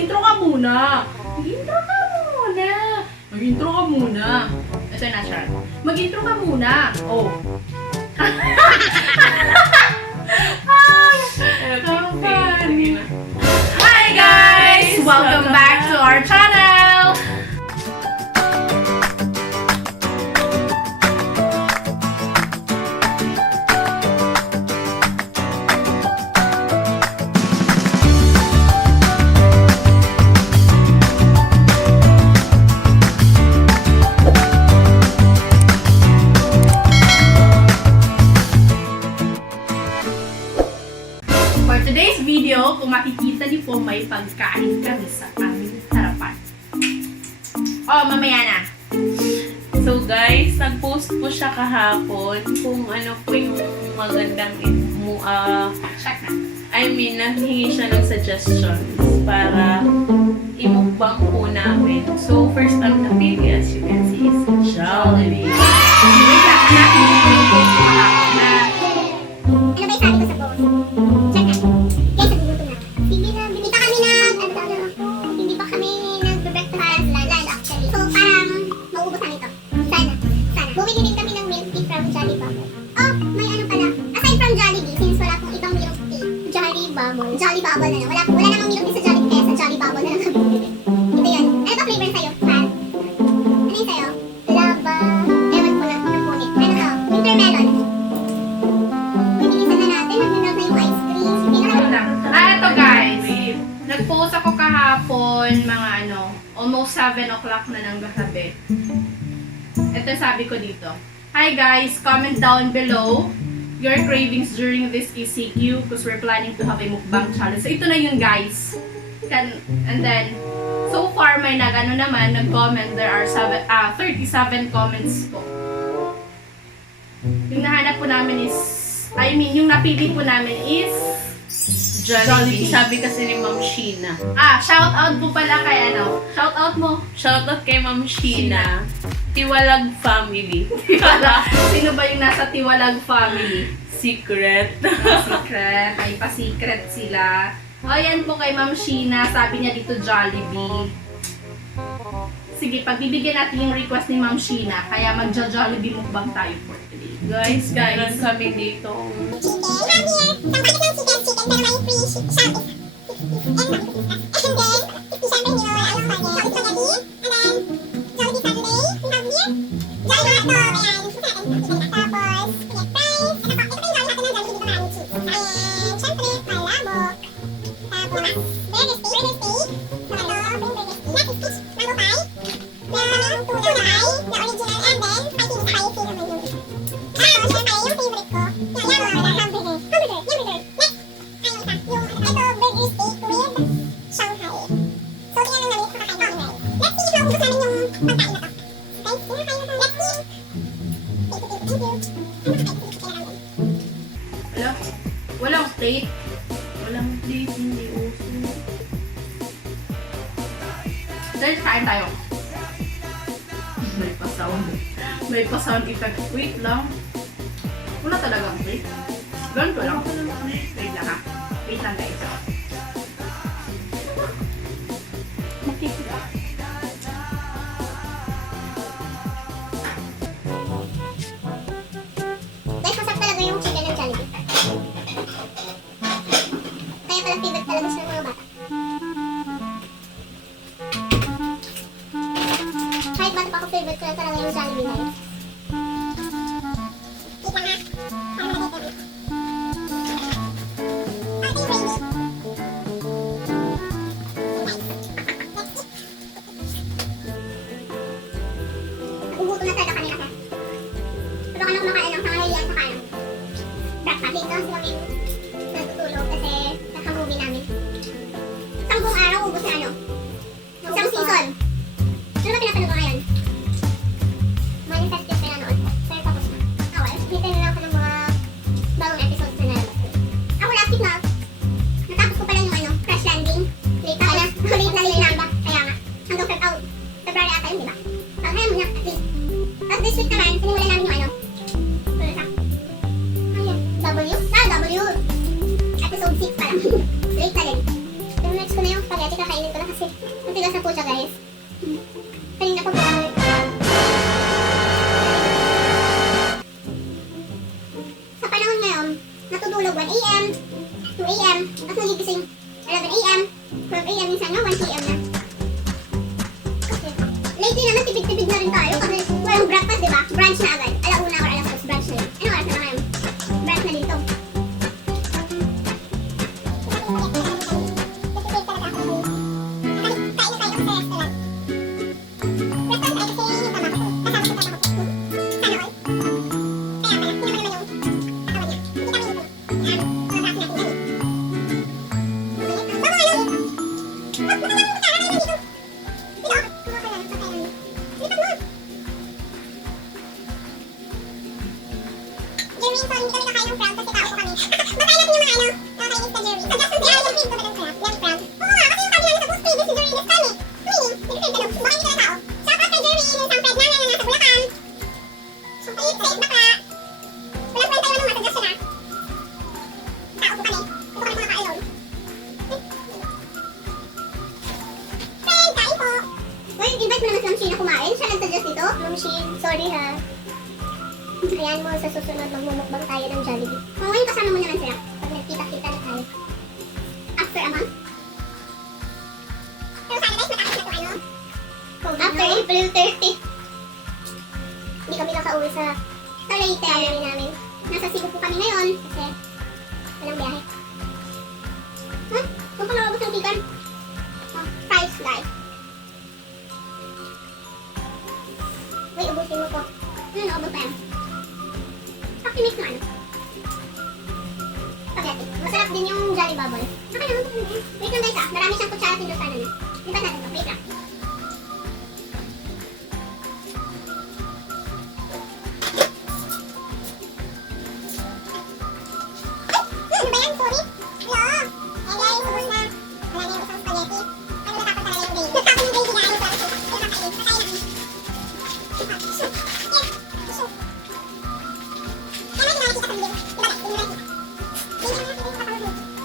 Mag-intro ka muna. Mag-intro ka muna. Mag-intro ka muna. Ito na, Sarap. Mag-intro ka muna. Oh. Hi guys! Welcome back to our channel! For today's video, kung makikita niyo po, may pagkain kami sa aming harapan. Oh, mamaya na. So guys, nag-post po siya kahapon kung ano po yung magandang Check na. nanghingi siya ng suggestions para imukbang po namin. So first ang napili, as you can see, is Jollibee. Wait lang, hanapin ko yung post ko kahapon na Ano ba yung sabi ko sa post? Check na. Guys, nagugutom na. Hindi pa kami hindi pa kami nag-breakfast lunch actually. So parang mauubos namin ito. Sana. Bumili din kami ng milk tea from Jollibee. Oh, may ano pala. Aside from Jollibee, since wala pong ibang milk tea, Jollibee na lang. Wala namang milk tea sa Jollibee, kaya sa Jollibee na lang kami bumili. Ito yun. Ano ba flavor sa'yo? Fan? Ano yung sa'yo? Lava. Ewan ko na. Napunit. Ano to? Winter melon. Pabilisan na natin. Nag-melt na yung ice cream. Ito lang. Ito guys. Nag-post ako kahapon, mga almost 7 o'clock na ng gabi. Ito sabi ko dito. Hi guys, comment down below your cravings during this ECQ because we're planning to have a mukbang challenge. So ito na yun guys. And then, so far may nag-comment. There are 37 comments po. Yung nahanap po namin is, yung napili po namin is Jollibee. Sabi kasi ni Ma'am Sheena. shout out po pala kay shout out mo. Shoutout kay Ma'am Sheena. Tiwalag family. Sino ba yung nasa Tiwalag family? Secret. Secret. May pa-secret sila. O, yan po kay Ma'am Sheena. Sabi niya dito Jollibee. Sige, pagbibigyan natin yung request ni Ma'am Sheena. Kaya magja-Jollibee mukbang tayo for today. Guys, meron kami dito. Walang plate. Walang plate, hindi uso. Dahil kain tayo. May pa-sound. May pa-sound effect. Wait lang. Wala talagang plate. Ganito lang. Wait lang ha. Wait lang guys. Makikita. Guys, masarap talaga yung chicken ng Jollibee. Kaya pala favorite talaga sa mga bata. Kahit bata pa ako, favorite ko na talaga yung Jollibee na yun. Kita na. Para makita mo. Ito yung gravy. Ugutom na talaga kanina ka. Pero ka na kumakain lang sa ngayon sa kanan. Breakfast dito kasi kami natutulog kasi nakamovie namin. Isang buong araw, ubos na isang season. Ano ba pinapanood ko ngayon? Manifest yung pinanood ko. Pero tapos na. Hintayin na lang ako ng mga bagong episodes na nalabas. Ako last week na, natapos ko pala yung Crash Landing. Late ako na. Late na nilamba. Kaya nga. Hanggang February ata yun, di ba? Kaya mo na, at least. Tapos this week naman, sinimulan namin yung W? W! Episode 6 pa lang. Late na din. Next ko na yung spaghetti, kakainin ko na kasi ang tigas na po siya, guys. Kanina pa po kami. Sa panahon ngayon, natutulog 1 a.m., 2 a.m., tapos nagigising 11 a.m., 12 a.m., minsan nga 1 p.m. na. Kasi, lately naman tipid-tipid na rin tayo kasi walang breakfast, di ba? Brunch na agad. Alauna or alas 2, brunch na yun. Ano oras na ngayon? Brunch na dito. Sorry ha. Ayan mo, sa susunod magmumukbang tayo ng Jollibee. Ngayon kasama mo naman sila pag nagkita-kita na tayo. After a month. Pero sana guys, matapos na ito ano? After April 30. Hindi kami nakauwi sa Leyte namin. Nasa Cebu po kami ngayon kasi walang biyahe. Huh? Kung palabas ng chicken? Oh, fries guys. Uy, ubusin mo po. Naubos pa yan. Pakimix na ano. Spaghetti. Masarap din yung Jolly Bubble. Okay naman po. Wait lang guys ah. Marami siyang kutsara tindusan na. Lipat natin ito. Wait lang. Ano ba yan? Sorry? Hello? Eh guys, ubos na. Wala na yung isang spaghetti. Ano natapos talaga yung gravy? Natapos yung gravy guys. Pinakain. Nakain namin.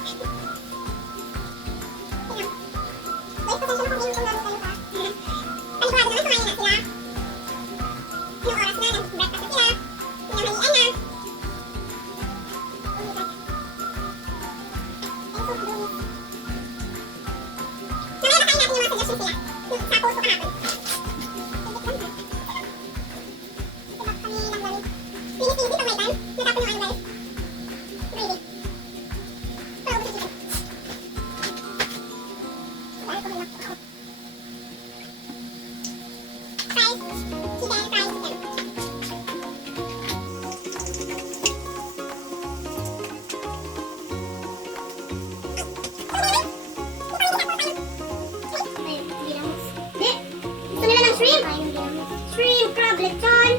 Shrimp, crab, lechon.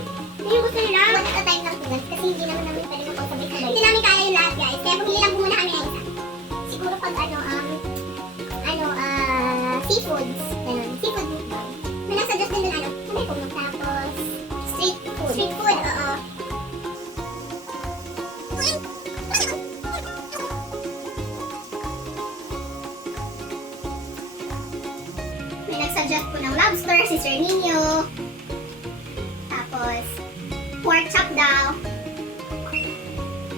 Yung gusto nila. One at a time lang po kasi hindi naman namin pwede magpapabay-sabay. Hindi namin kaya yung lahat guys. Kaya bumili lang po muna kami ng isa. Siguro pag seafoods. Ganun. Seafood. May nasa-suggest din dun Ano yung puno? Tapos, street food. Street food, oo. May nag-suggest po ng lobster, si Sir Nino. Tapos, pork chop daw.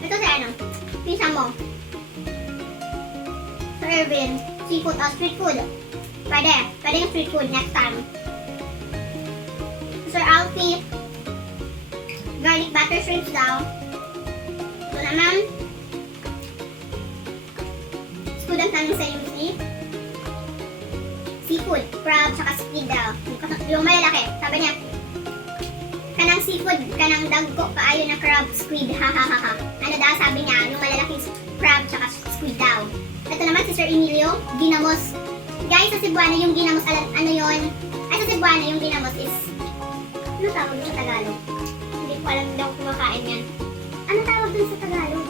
Ito si pinsan mo. Sir Erwin, seafood, street food. Pwede yung street food next time. Sir Alfie, garlic butter shrimps daw. Ito naman, student namin sa UC. Seafood, crab, saka squid daw. Yung malalaki, sabi niya, kanang seafood, kanang dagko, paayo na crab, squid, ha. Ano daw, sabi niya, yung malalaking crab, saka squid daw. Ito naman si Sir Emilio, ginamos. Guys, sa Cebuano yung ginamos, ano yun? Ay, sa Cebuano yung ginamos is, ano tawag dun sa Tagalog? Hindi ko alam daw kumakain yan. Ano tawag dun sa Tagalog?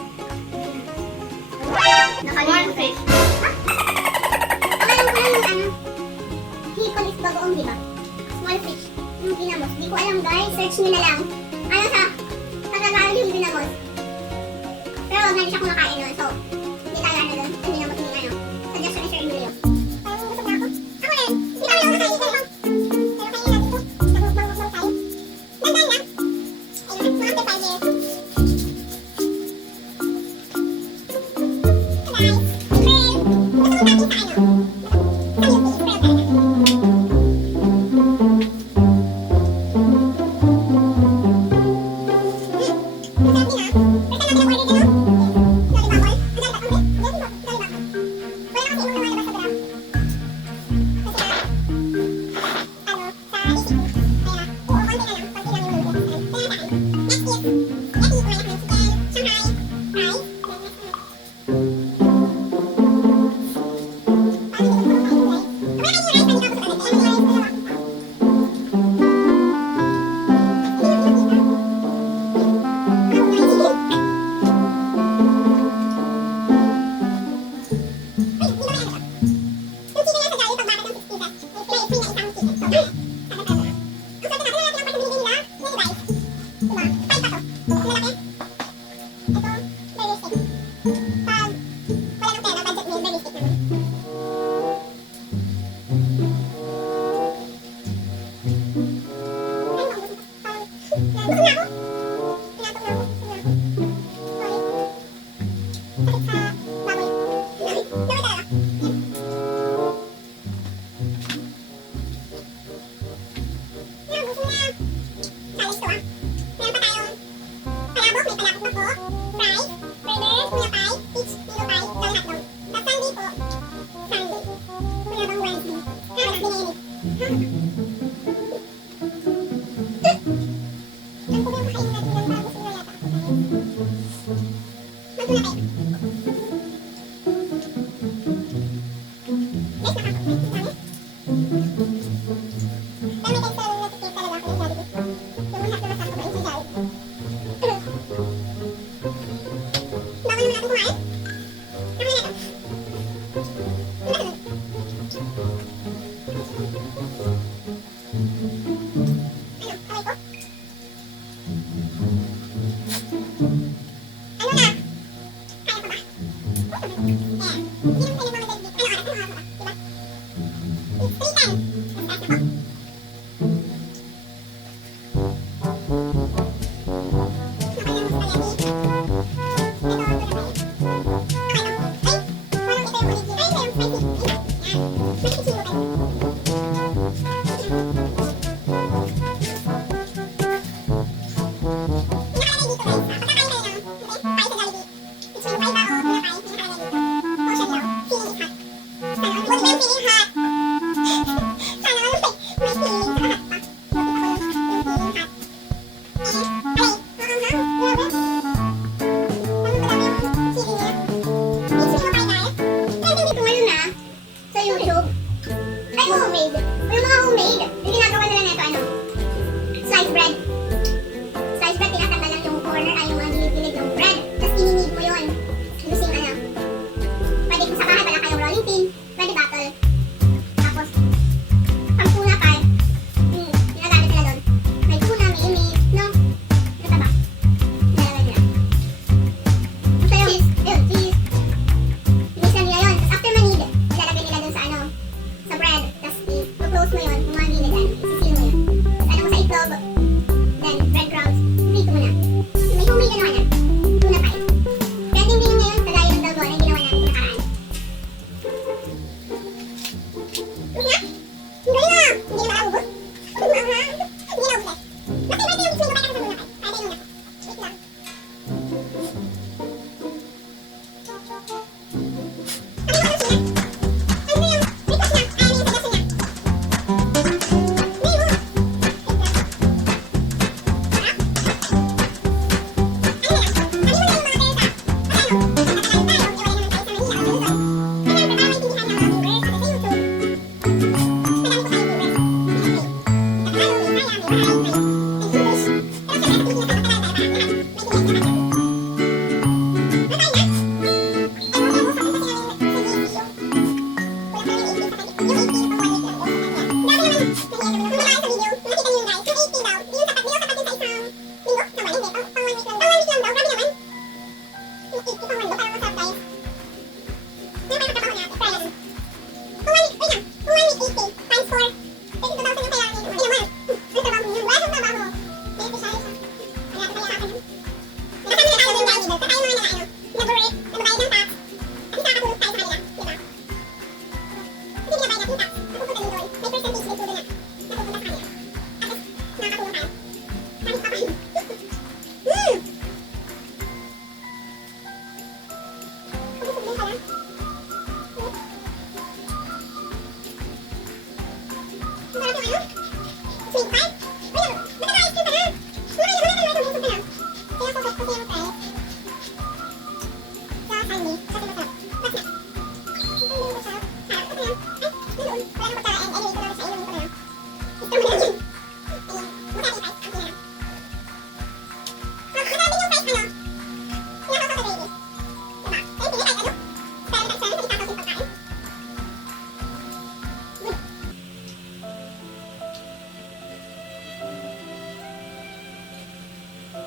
Nakalimutan. Alam ko lang yung hipon is bagoong, di ba? Small fish. Yung ginamos. Di ko alam guys, search nyo na lang. Ano sa Tagalog yung ginamos. Pero wag na rin siya kumakain nun, so hindi tayo ano dun. Yung ginamos ni suggestion ni Sir Emilio. Sarap.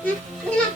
Ano na?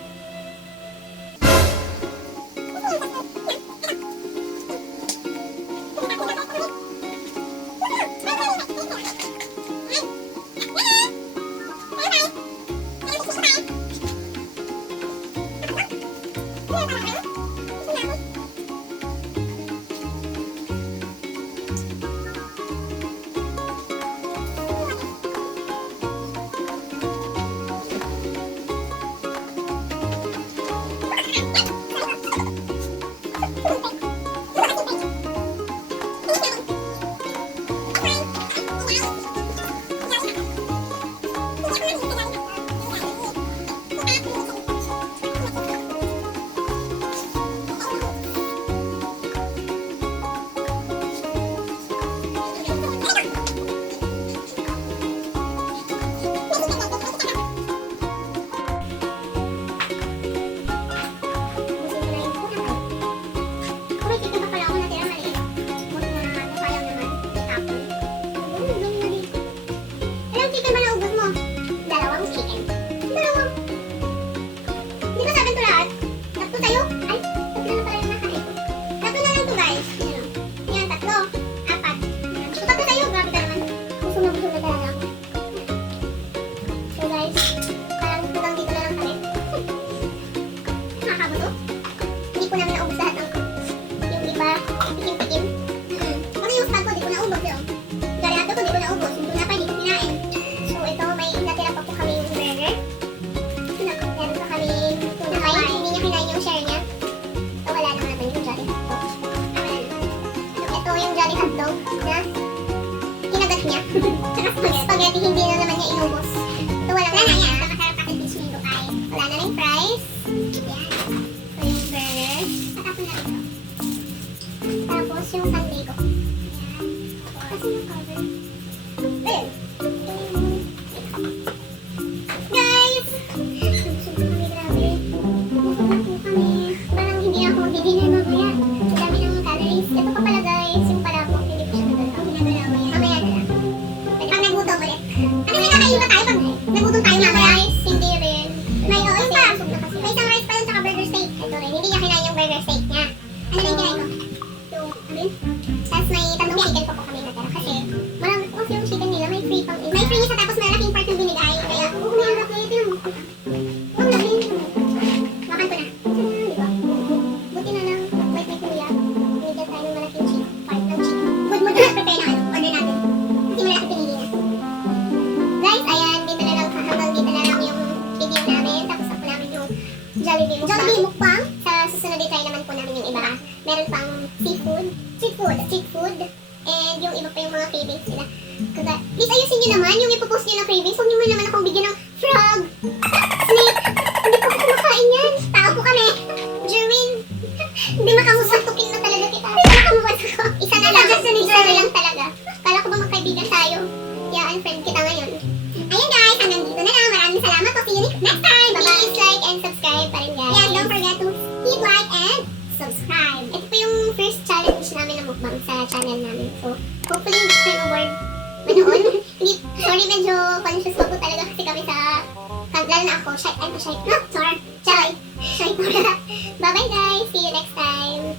Spaghetti, hindi na naman niya inubos. Ito wala na yan. Napasarap kasi fish mango pie. Wala na rin fries. Yan. Ito yung burger. Natapon na ito. Tapos yung sundae ko. Yan. Kasi yung cover. Ayun. Guys! Busog na kami, grabe. Busog na po kami. Parang hindi ako mag-dinner mamaya. Ang dami ng calories. Ito pa pala guys, yung palabok. Hindi ko siya nagalaw. Mamaya na lang. Pag nagutom ulit. Ano may kakain ba tayo pag nagutom tayo na rice? Hindi rin. May oil pa. May isang rice pa lang tsaka burger steak. Ito rin. Hindi niya kinain yung burger steak niya. Ano rin kinain ko? Yung, ano yun? Tapos may tatlong chicken pa po kami natira. Kasi marami po kasi yung chicken nila. May free pang may free isa tapos malaking part yung binigay. Kaya, may harap na ito yung ang laki. Makan ko na. Di ba? Buti na lang. Wait, may kuya. Binigyan tayo ng malaking chicken. Part ng chicken. Good mo na prepare na order natin. Kasi malaki pinili na. Guys, ayan, dito na lang hanggang dito na lang yung video namin. Tapos ako namin yung Jollibee mukbang. Jollibee mukbang. Sa susunod try naman po namin yung iba. Meron pang seafood, street food, and yung iba pa yung mga cravings nila. Kasi, please ayusin nyo naman yung ipopost nyo ng cravings. Huwag nyo naman akong bigyan ng frog, snake. Hindi po ako kumakain yan. Tao po kami. Jerwin. Hindi makamusuntukin na talaga kita. Makamusuntukin ko. Isa na lang talaga. Kala ko ba magkaibigan tayo? Yeah, unfriend kita ngayon. Ayun guys, hanggang dito na lang. Maraming salamat po. See you next time. Bye-bye. Please like and subscribe pa rin guys. Yeah, don't forget to hit like and subscribe. Ito po yung first challenge namin na mukbang sa channel namin. So, hopefully hindi kayo bored manood. Hindi, sorry, medyo conscious pa po talaga kasi kami sa lalo na ako, shy. No, sorry. Bye-bye guys. See you next time.